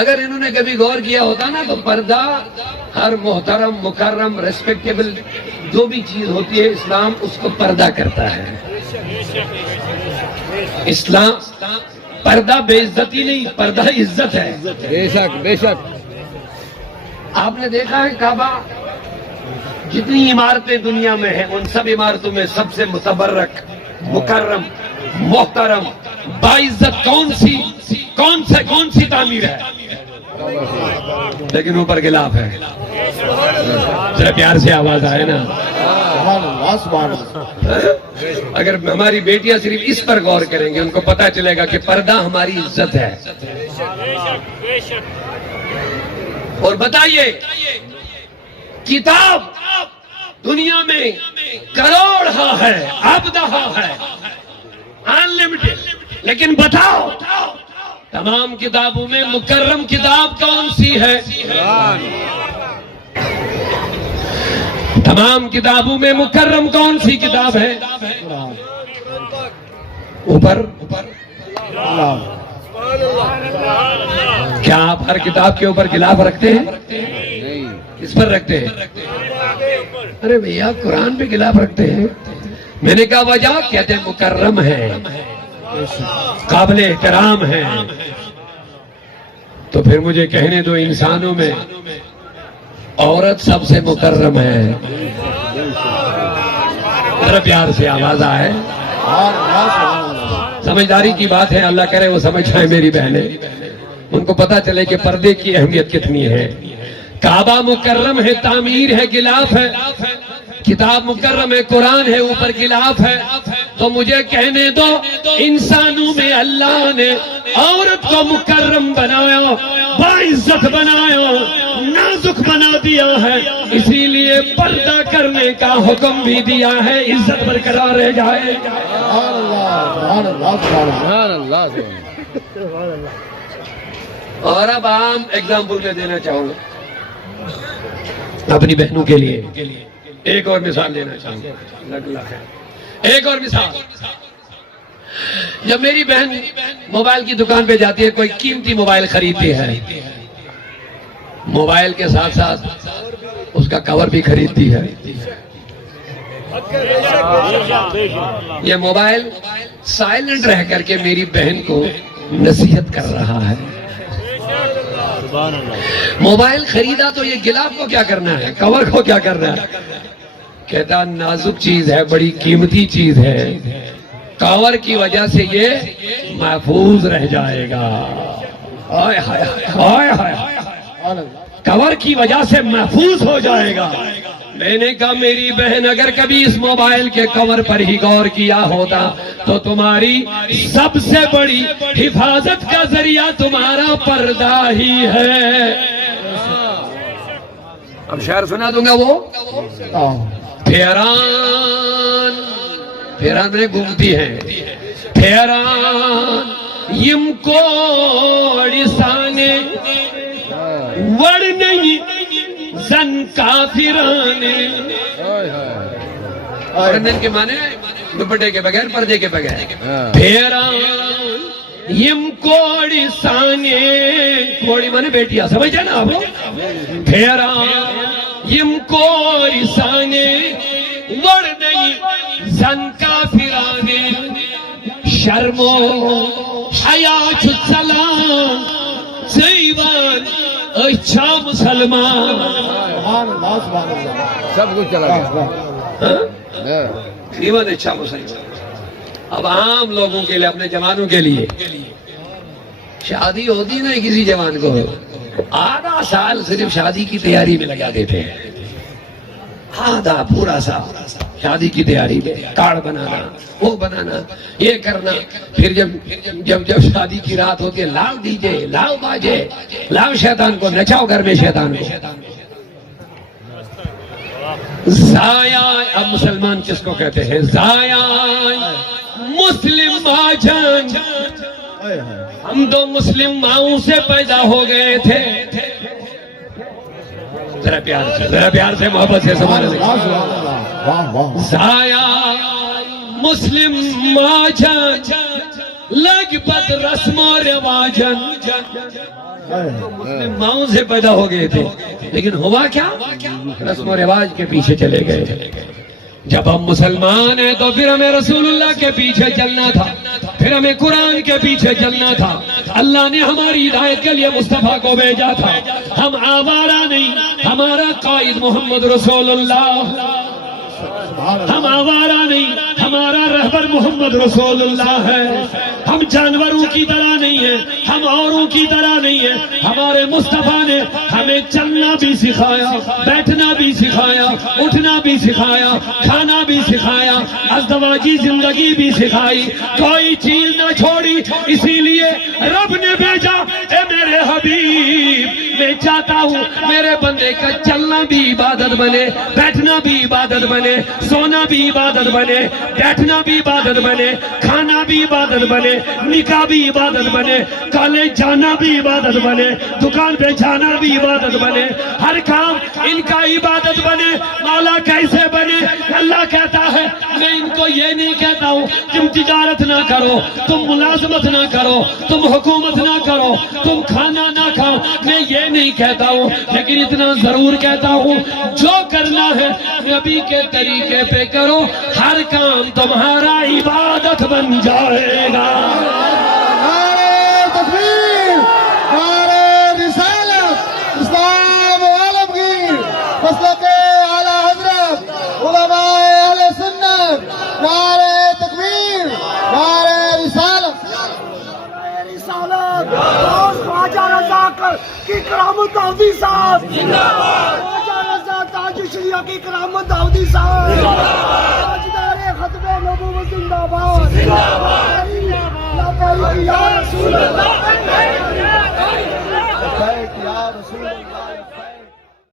اگر انہوں نے کبھی غور کیا ہوتا نا تو پردہ ہر محترم مکرم ریسپیکٹیبل جو بھی چیز ہوتی ہے اسلام اس کو پردہ کرتا ہے. اسلام پردہ بے عزتی نہیں، پردہ عزت ہے. بے شک بے شک. آپ نے دیکھا ہے کعبہ جتنی عمارتیں دنیا میں ہیں ان سب عمارتوں میں سب سے متبرک، مکرم، محترم، باعزت کون سی تعمیر ہے؟ لیکن اوپر غلاف ہے. ذرا پیار سے آواز آئے نا. اگر ہماری بیٹیاں صرف اس پر غور کریں گے ان کو پتا چلے گا کہ پردہ ہماری عزت ہے. اور بتائیے کتاب دنیا میں کروڑ ہے، ابدہ ہے، انلمیٹڈ، لیکن بتاؤ تمام کتابوں میں مکرم کتاب کون سی ہے؟ تمام کتابوں میں مکرم کون سی کتاب ہے؟ اوپر کیا آپ ہر کتاب کے اوپر غلاف رکھتے ہیں؟ کس پر رکھتے ہیں؟ ارے بھیا قرآن پہ غلاف رکھتے ہیں. میں نے کہا وجہ کہتے ہیں مکرم ہے، قابل احترام ہے. تو پھر مجھے کہنے دو انسانوں میں عورت سب سے مکرم ہے. ذرا پیار سے آواز آئے. سمجھداری کی بات ہے، اللہ کرے وہ سمجھ جائے میری بہنیں، ان کو پتا چلے کہ پردے کی اہمیت کتنی ہے. کعبہ مکرم ہے، تعمیر ہے، غلاف ہے. کتاب مکرم ہے، قرآن ہے، اوپر غلاف ہے. تو مجھے کہنے دو انسانوں میں اللہ نے عورت کو مکرم بنایا، باعزت بنایا، نازک بنا دیا ہے، اسی لیے پردہ کرنے کا حکم بھی دیا ہے، عزت برقرار رہ جائے. اور اب عام ایگزامپل میں دینا چاہوں گا اپنی بہنوں کے لیے. ایک اور مثال دینا چاہوں گا. ایک اور مثال. جب میری بہن موبائل کی دکان پہ جاتی ہے، کوئی قیمتی موبائل خریدتی ہے، موبائل کے ساتھ ساتھ اس کا کور بھی خریدتی ہے. یہ موبائل سائلنٹ رہ کر کے میری بہن کو نصیحت کر رہا ہے. موبائل خریدا تو یہ غلاف کو کیا کرنا ہے، کور کو کیا کرنا ہے؟ کہتا نازک چیز ہے، بڑی قیمتی چیز ہے، کور کی وجہ سے یہ محفوظ رہ جائے گا. کور کی وجہ سے محفوظ ہو جائے گا. میں نے کہا میری بہن اگر کبھی اس موبائل کے کور پر ہی غور کیا ہوتا تو تمہاری سب سے بڑی حفاظت کا ذریعہ تمہارا پردہ ہی ہے. اب شعر سنا دوں گا. وہ پھیران میں گھومتی ہے، پھیران یم کوڑی سانے وڑ نہیں زن کافرانے. ورنن کے معنی دوپٹے کے بغیر، پردے کے بغیر. پھیران یم کوڑی سانے، کوڑی معنی بیٹیا، سمجھے نا آپ؟ پھیران یم کوڑی سانے وڑ نہیں زن کافرانے. شرم و حیا چھت سلام زیوان اچھا مسلمان. سب کچھ چلا گیا. زیوان اچھا مسلمان. اب عام لوگوں کے لیے، اپنے جوانوں کے لیے شادی ہوتی نا کسی جوان کو، آدھا سال صرف شادی کی تیاری میں لگا دیتے ہیں. آدھا پورا سال شادی کی تیاری میں، کارڈ بنانا، وہ بنانا، یہ کرنا. پھر جب شادی کی رات ہوتی ہے، لاؤ دیجے، لاؤ باجے، لاؤ شیطان کو، نچاؤ گھر میں شیطان کو. زایا، اب مسلمان کس کو کہتے ہیں؟ زایا مسلم ماں جان. ہم دو مسلم ماؤں سے پیدا ہو گئے تھے. ذرا پیار سے محبت سے سمجھ لیں. زایا مسلم ماں جان لگ بد رسم و رواجن. مسلم ماؤں سے پیدا ہو گئے تھے، لیکن ہوا کیا؟ رسم و رواج کے پیچھے چلے گئے۔ جب ہم مسلمان ہیں تو پھر ہمیں رسول اللہ کے پیچھے چلنا تھا، پھر ہمیں قرآن کے پیچھے چلنا تھا۔ اللہ نے ہماری ہدایت کے لیے مصطفیٰ کو بھیجا تھا، ہم آوارہ نہیں، ہمارا قائد محمد رسول اللہ۔ ہم آوارہ نہیں، ہمارا رہبر محمد رسول اللہ ہے۔ ہم جانوروں کی طرح نہیں ہیں، ہم اوروں کی طرح نہیں ہیں۔ ہمارے مصطفیٰ نے ہمیں چلنا بھی سکھایا، بیٹھنا بھی سکھایا، اٹھنا بھی سکھایا، کھانا بھی سکھایا، ازدواجی زندگی بھی سکھائی، کوئی چیز نہ چھوڑی۔ اسی لیے رب نے بھیجا، اے میرے حبیب، میں چاہتا ہوں میرے بندے کا چلنا بھی عبادت بنے، بیٹھنا بھی عبادت بنے، سونا بھی عبادت بنے، بیٹھنا بھی عبادت بنے، کھانا بھی عبادت بنے، نکاح بھی عبادت بنے، کالج جانا بھی عبادت بنے، دکان پہ جانا بھی عبادت بنے، ہر کام ان کا عبادت بنے۔ مولا کیسے بنے؟ اللہ کہتا ہے میں ان کو یہ نہیں کہتا ہوں تم تجارت نہ کرو، تم ملازمت نہ کرو، تم حکومت نہ کرو، تم کھانا نہ کھاؤ، میں یہ نہیں کہتا ہوں، لیکن اتنا ضرور کہتا ہوں جو کرنا ہے نبی کے طریقے پہ کرو، ہر کام تمہارا عبادت بن جائے گا۔ نعرہ تکبیر، نعرہ رسالت، اسلام و عالمگیر، مسلک اعلی حضرت، علماء اہل سنت، نعرہ تکبیر، نعرہ رسالت۔ دوست خواجہ رضا کی کرامت داؤدی صاحب خواجہ رضا تاج شریعہ کی کرامت داؤدی صاحب، تاجدار ختم نبوت زندہ باد، لبیک یا رسول اللہ، لبیک یا رسول اللہ۔